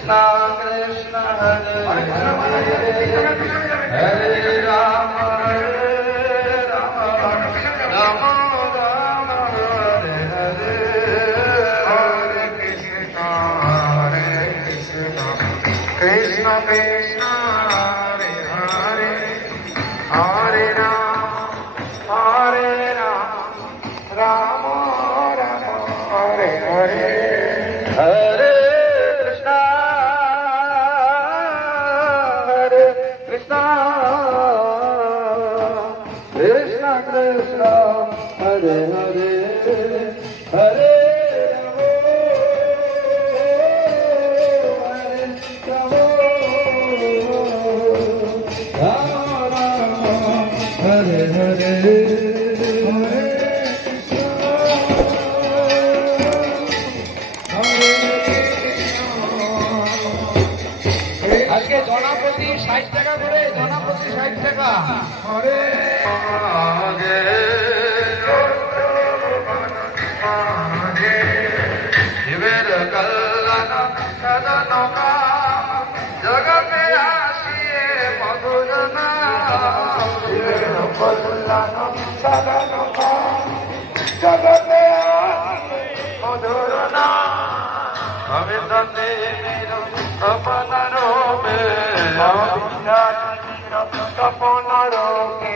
Krishna Krishna Hare Hare Hare Rama Rama Rama Hare Hare Hare Krishna Krishna Krishna Hare Hare Hare Rama Rama Rama Hare Hare Hare Krishna Krishna Krishna Hare Hare Hare Rama Hare Hare আজকে জনাপতি 60 টাকা করে জনাপতি 60 টাকা আরে আগে শিবের কল্যাণ সদন কাম জগতে আসিয়ে মধুর নাম শিবের কল্যাণ সদন কাম জগতে আসিয়ে মধুর নাম আমি তন্নে अपना रोमे अपना रोके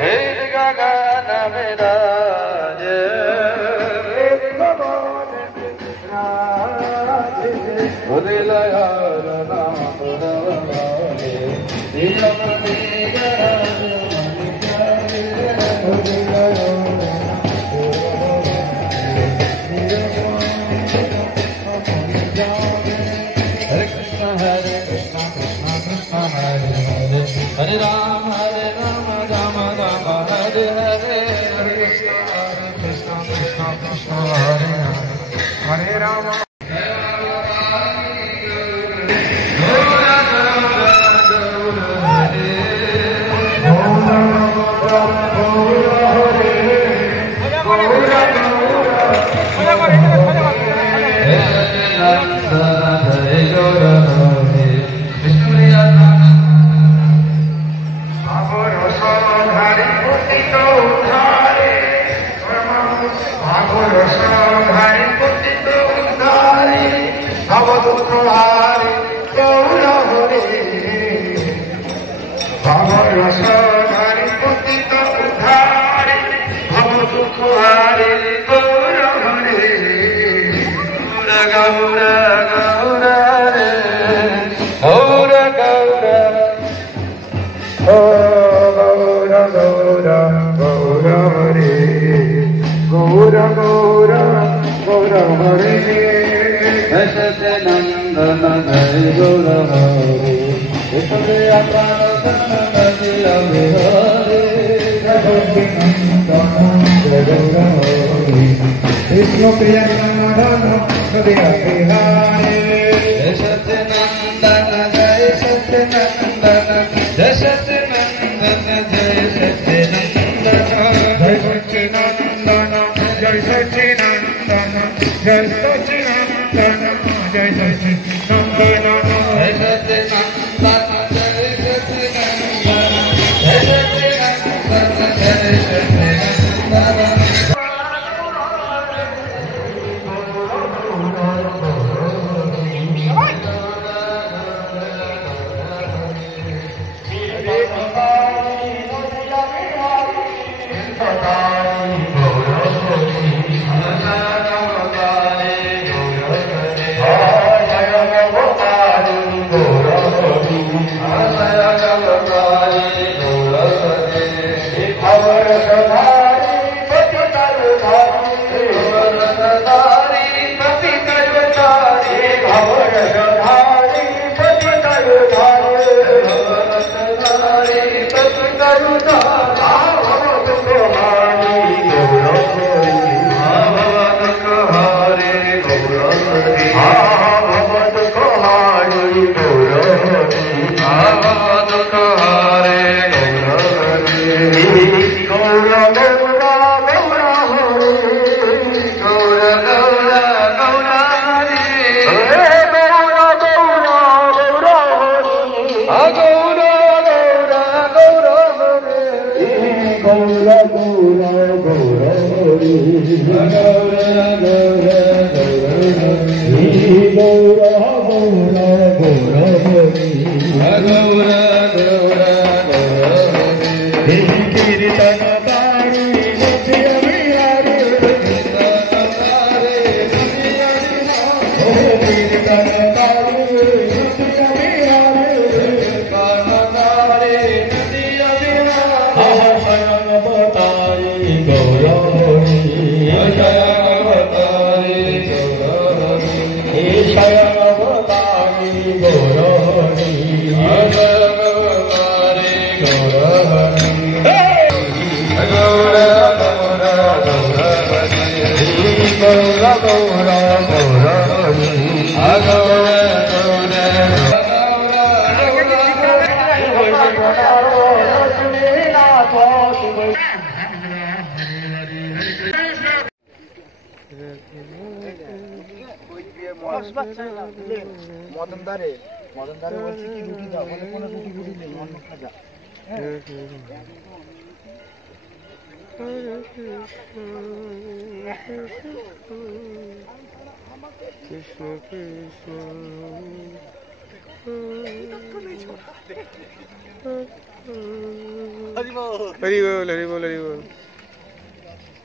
हेर गगन विराज उदिल यार नाम रवाले Hare Rama Rama Rama Hare Hare Hare Krishna Krishna Krishna Hare Hare Hare Rama Vishnu Priya Nandana Hriya Bihari Satyanandana Jai Satyanandana Jai Satyanandana Jai Satyanandana Jai Satyanandana Jai Satyanandana Jai Satyanandana Jai Satyanandana Jai Satyanandana Jai Satyanandana Jai Satyanandana Gauravani মদনদারে বলছি কি রুটি দাও, বলে কোনো রুটি গুটি নেই, অন্য খাজা। কৃষ্ণ কৃষ্ণ হরি বল হরি বল হরি বল।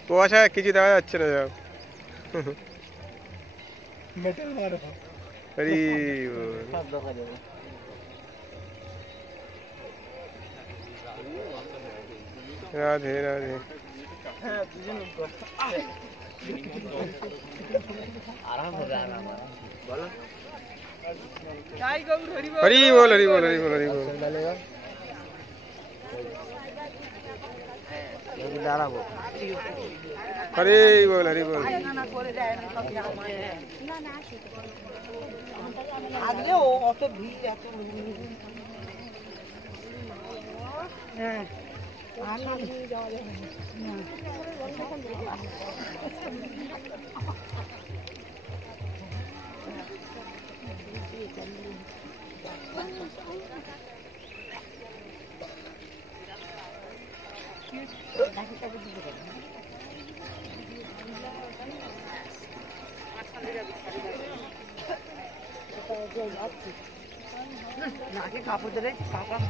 কুয়াশা কিছু দেখা যাচ্ছে না, যাও হরি বল। রাধে রাধে। হরি বল হরি বল হরি বল হরি বল। হরি বল হরি বল। আজকে অত ভিড়, এত নাকে কাপড় ধরে কাপড়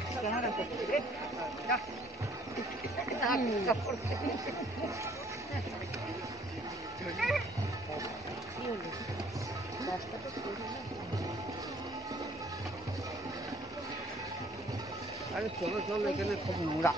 আরে চলো চলো, এখানে খুব নোংরা।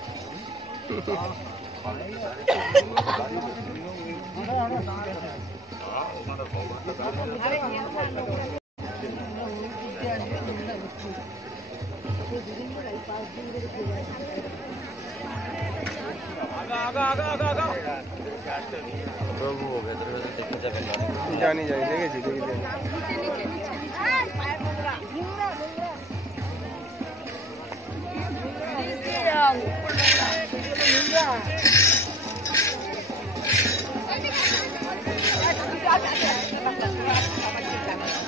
জানি জানি দেখেছি দেখেছি।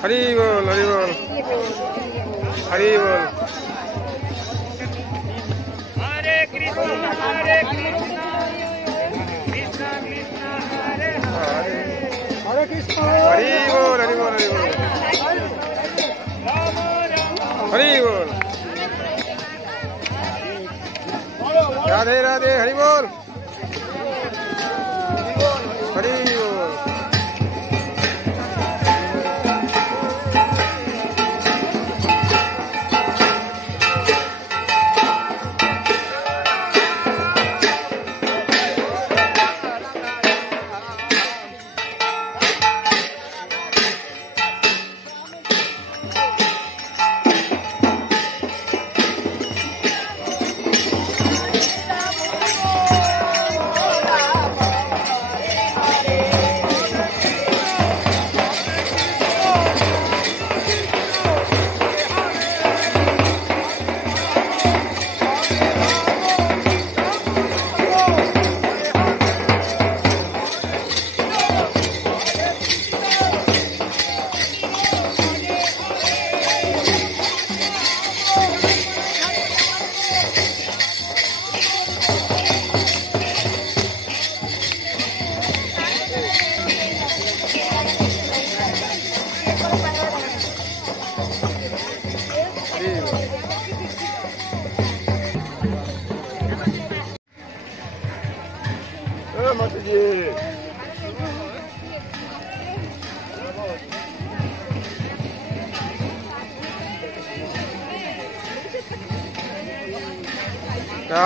হরি বল হরি বল হরি বল। हरे कृष्ण कृष्ण कृष्ण हरे हरे हरे कृष्ण हरि बोल हरि बोल हरि बोल हरि बोल। राधे राधे हरि बोल हरि बोल।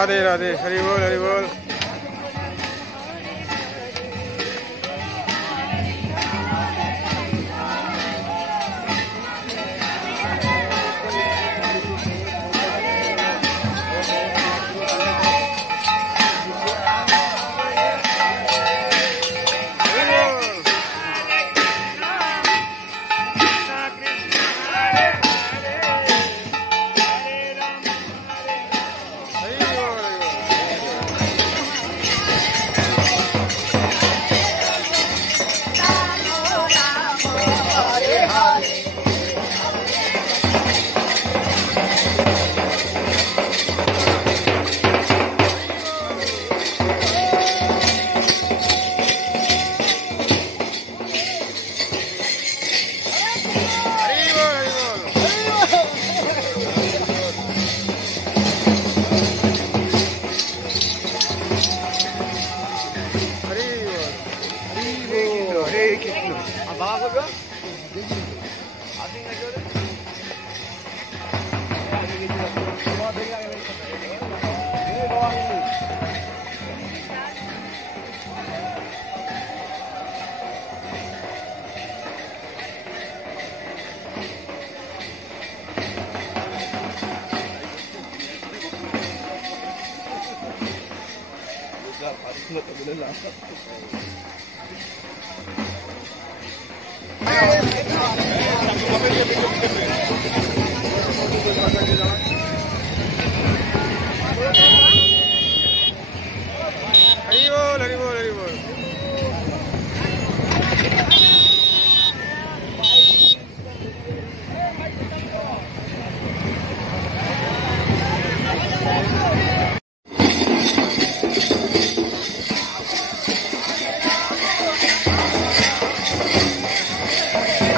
राधे राधे, हरि बोल हरि बोल।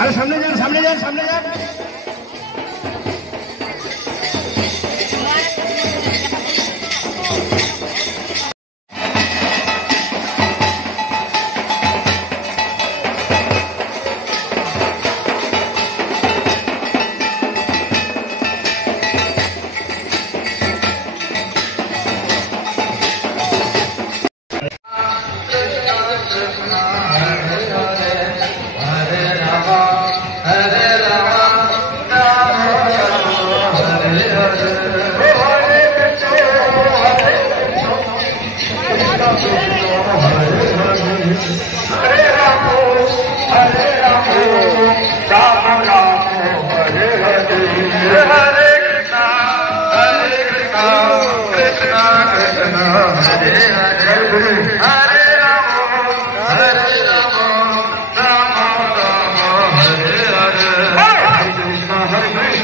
अरे सामने जान, सामने जान, सामने जान। हरे राम राम राम हरे हरे कृष्णा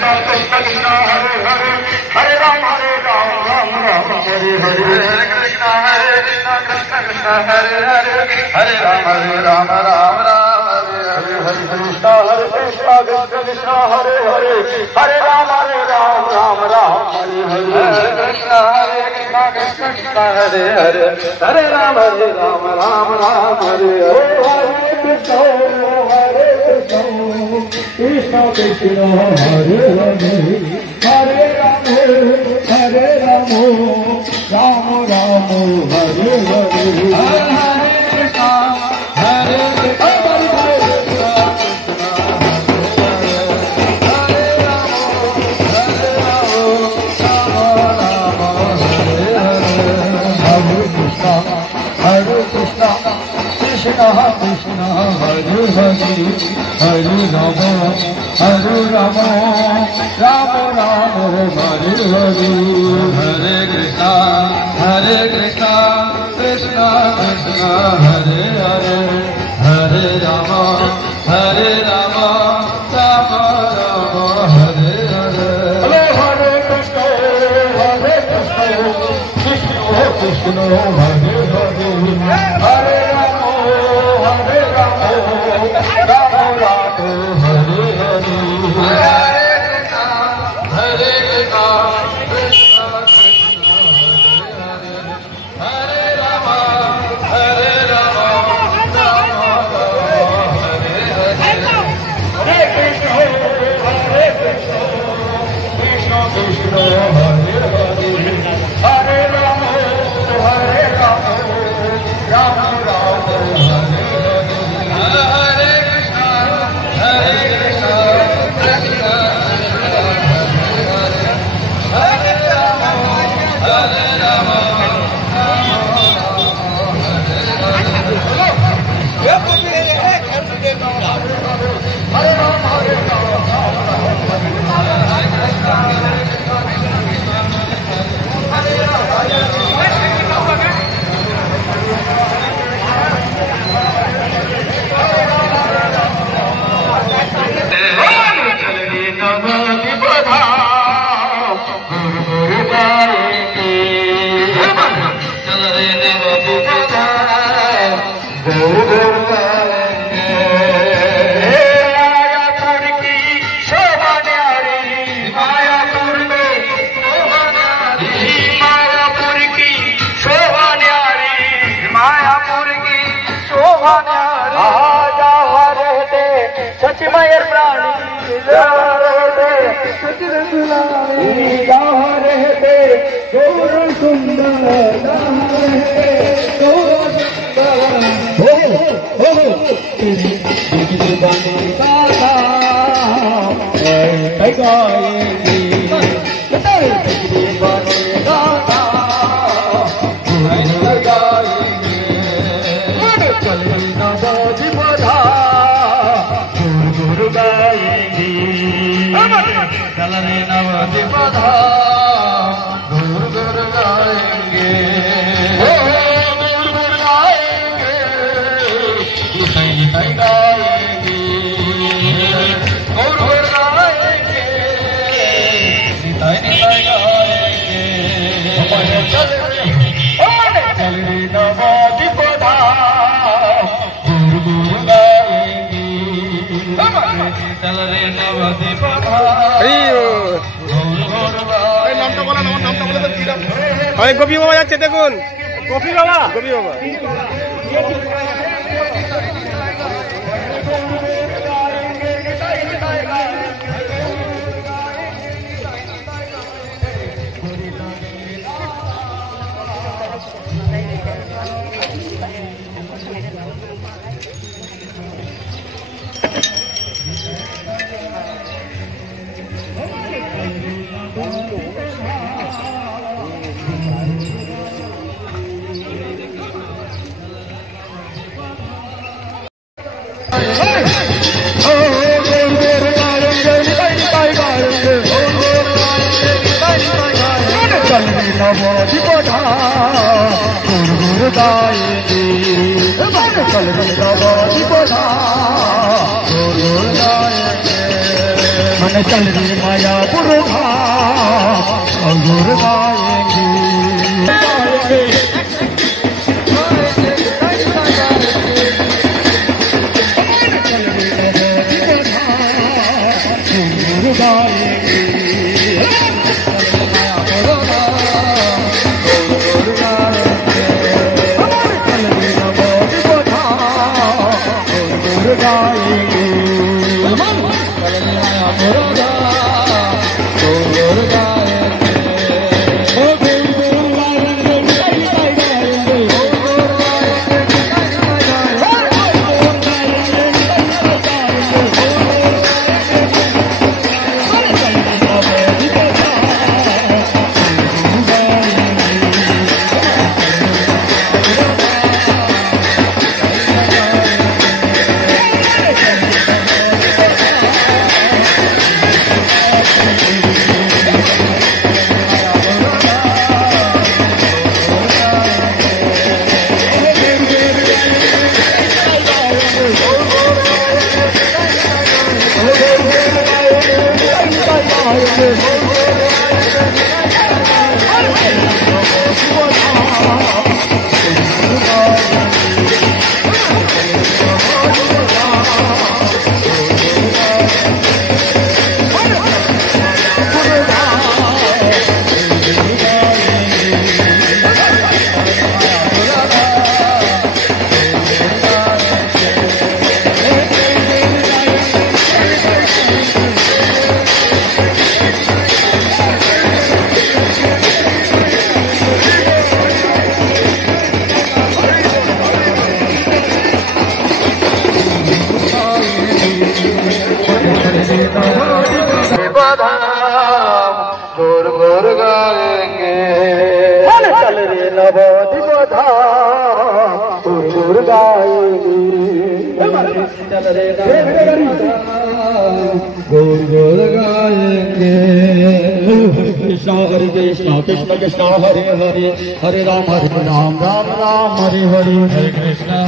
कृष्णा कृष्णा हरे हरे हरे राम राम राम हरे हरे कृष्णा कृष्णा कृष्णा हरे हरे हरे राम राम राम हरे हरे कृष्णा कृष्णा कृष्णा हरे हरे हरे राम राम राम हरे हरे कृष्ण कृष्ण हरे हरे हरे राम राम राम हरे हरे हरे कृष्ण कृष्ण कृष्ण हरे हरे हरे राम राम राम हरे हरे हरे कृष्ण कृष्ण हरे हरे हरे राम राम राम हरे हरे हरे कृष्ण कृष्ण हरे राम राम राम हरे हरे हरे कृष्ण कृष्ण कृष्ण हरे हरे हरे राम चल रे नवदी पधार गौर गौर गाएंगे मायापुर की शोभा न्यारी मायापुर में शोभा न्यारी मायापुर की शोभा न्यारी मायापुर की शोभा न्यारी जहाँ रहते सचमय प्राणी जहाँ रहते सच रंगलानी जहाँ रहते गौर सुंदर जहाँ रहते गौर सुंदर हो तेरी बिजली बनी गाना गाएंगे बिजली बनी गाना गाएंगे चल नवाजी बधा गुर गुर गाएंगे चल रे नवाजी बधा गुर गुर गाएंगे गुर गुर गाएंगे ईसाई ईसाई गाएंगे गुर गुर गाएंगे ईसाई ईसाई गाएंगे चल रे नवाजी बधा गुर गुर गाएंगे चल रे नवाजी बधा নামটা বলেন আমার নামটা বলে দেন কি নাম আরে গোপী বাবা যাচ্ছে দেখুন গোপী বাবা नवाजी बधा गुर गुर गाएंगे चल रे नवाजी बधा गुर गुर गाएंगे मन चल रे मायापुर धाम गुर गाएंगे गुर गुर गाएंगे चल रे नवाजी बधा गुर गुर गाएंगे चल रे गुर गुर गाएंगे कृष्ण हरे कृष्ण कृष्ण कृष्ण हरे हरे हरे राम राम राम हरे हरे हरे कृष्ण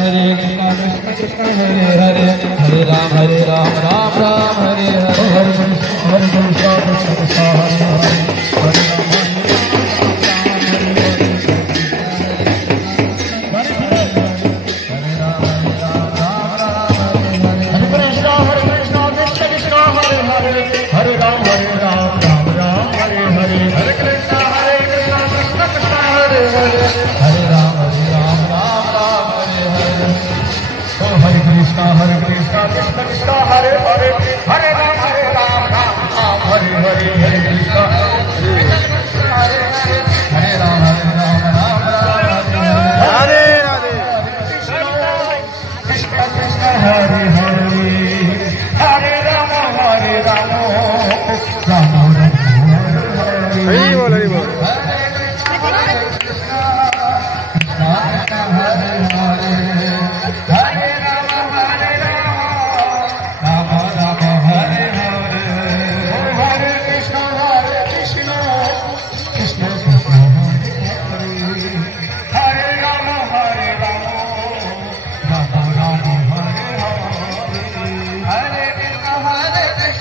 कृष्ण हरे हरे हरे राम राम राम हरे हरे हरे कृष्ण कृष्ण हरे हरे हरे राम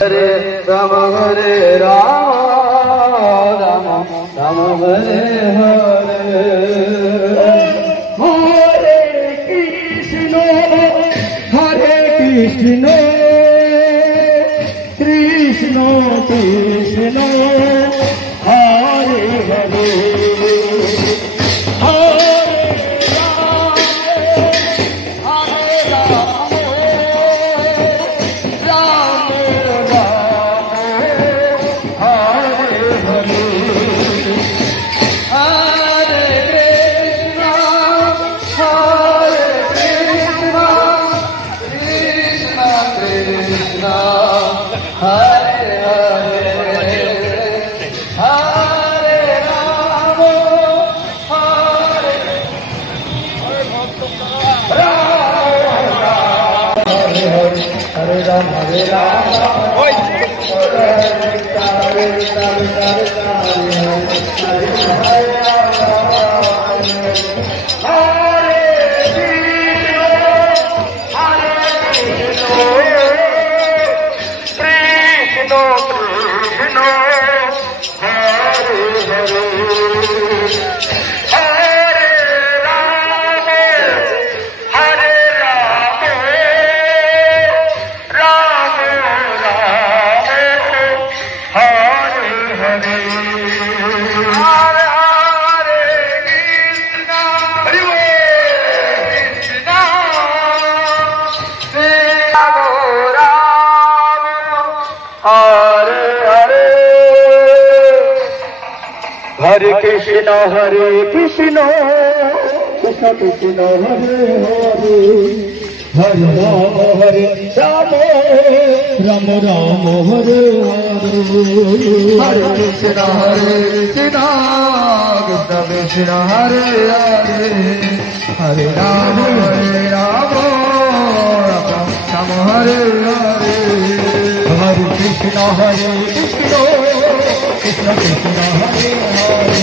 हरे राम राम राम हरे हरे कृष्ण कृष्ण कृष्ण हरे हरे हरे कृष्ण कृष्ण कृष्ण हरे हरे हरे राम राम राम हरे हरे हरे कृष्ण कृष्ण कृष्ण हरे हरे हरे राम राम हरे हरे हरे कृष्ण कृष्ण कृष्ण कृष्ण हरे हरे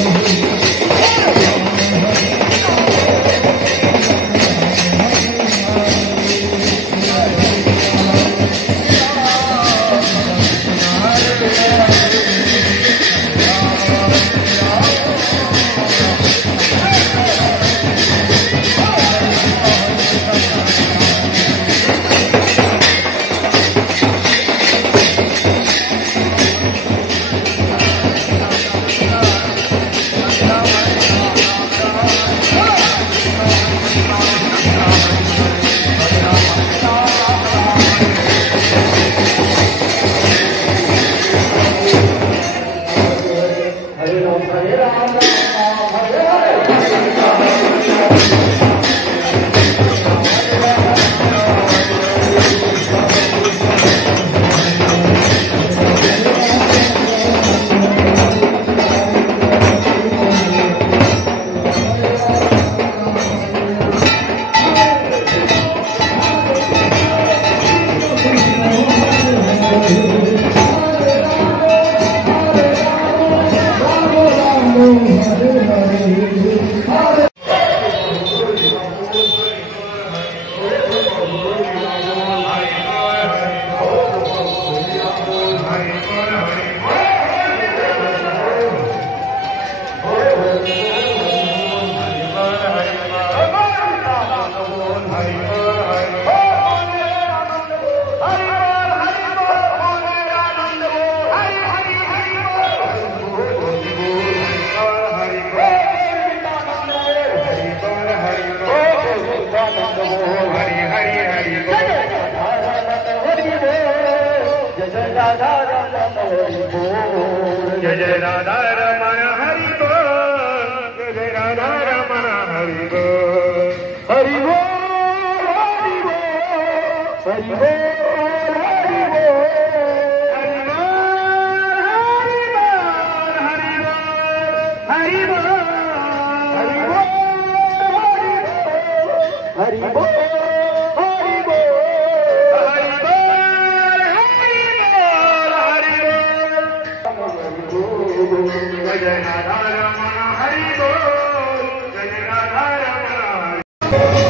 जय जय राधा रमण हरि बोल, जय जय राधा रमण हरि बोल, हरि बोल हरि बोल हरि बोल हरि बोल हरि बोल जय जय राधा रमण हरि बोल, जय जय राधा रमण हरि बोल।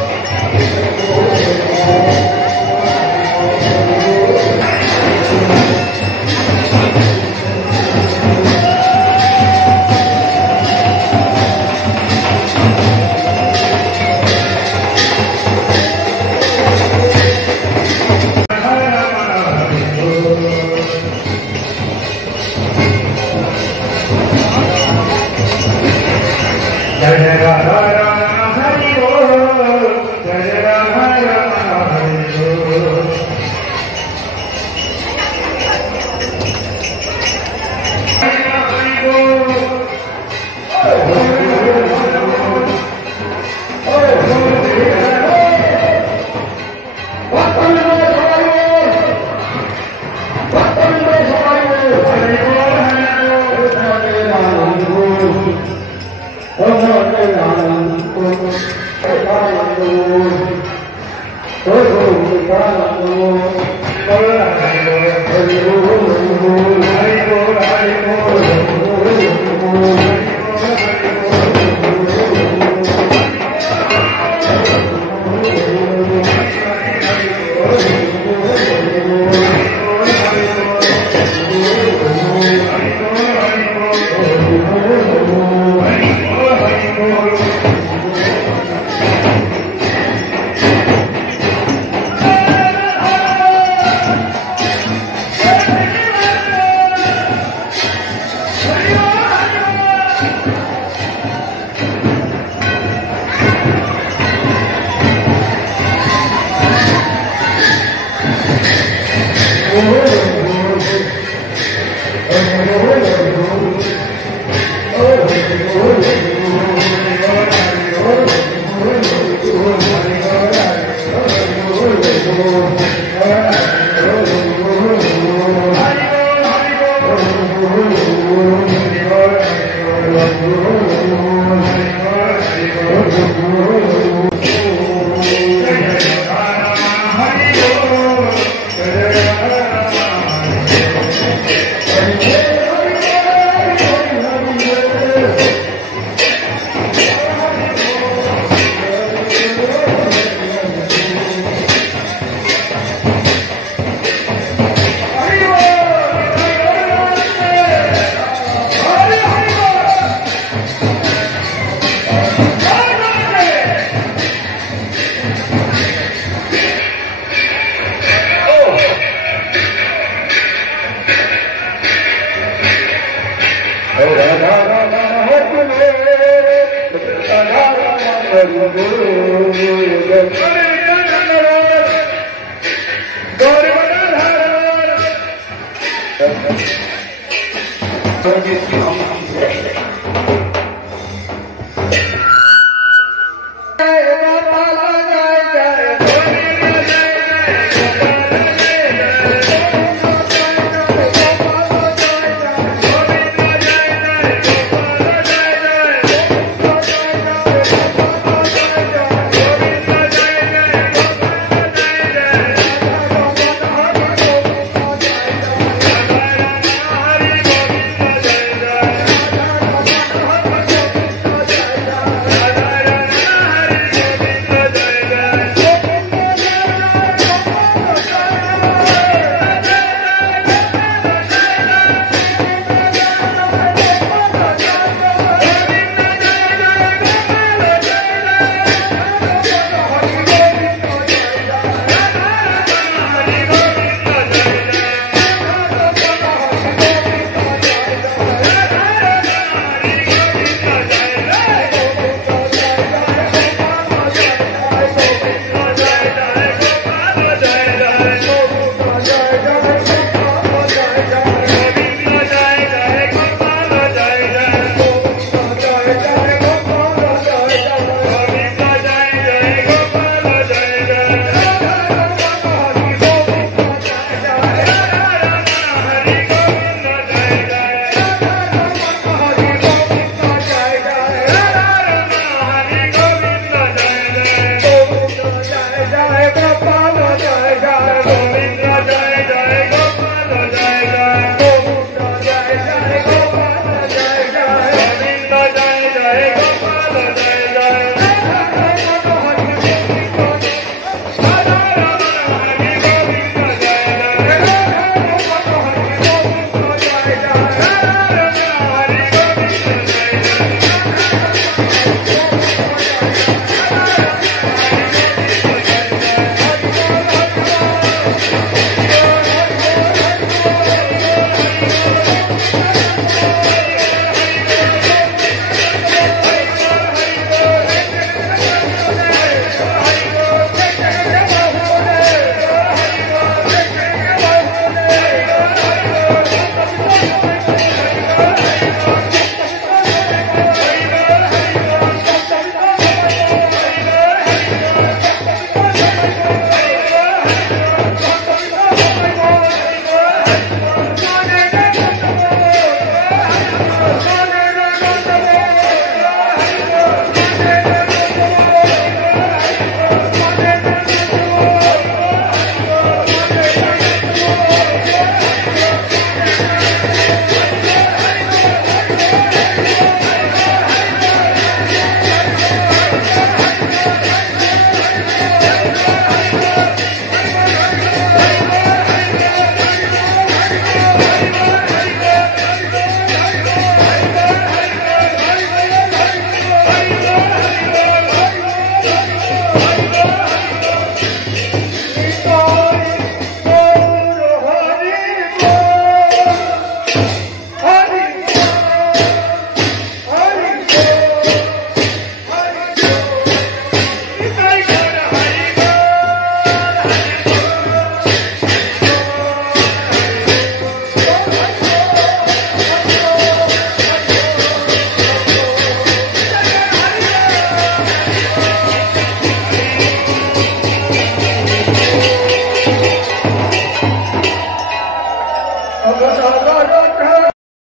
Hey!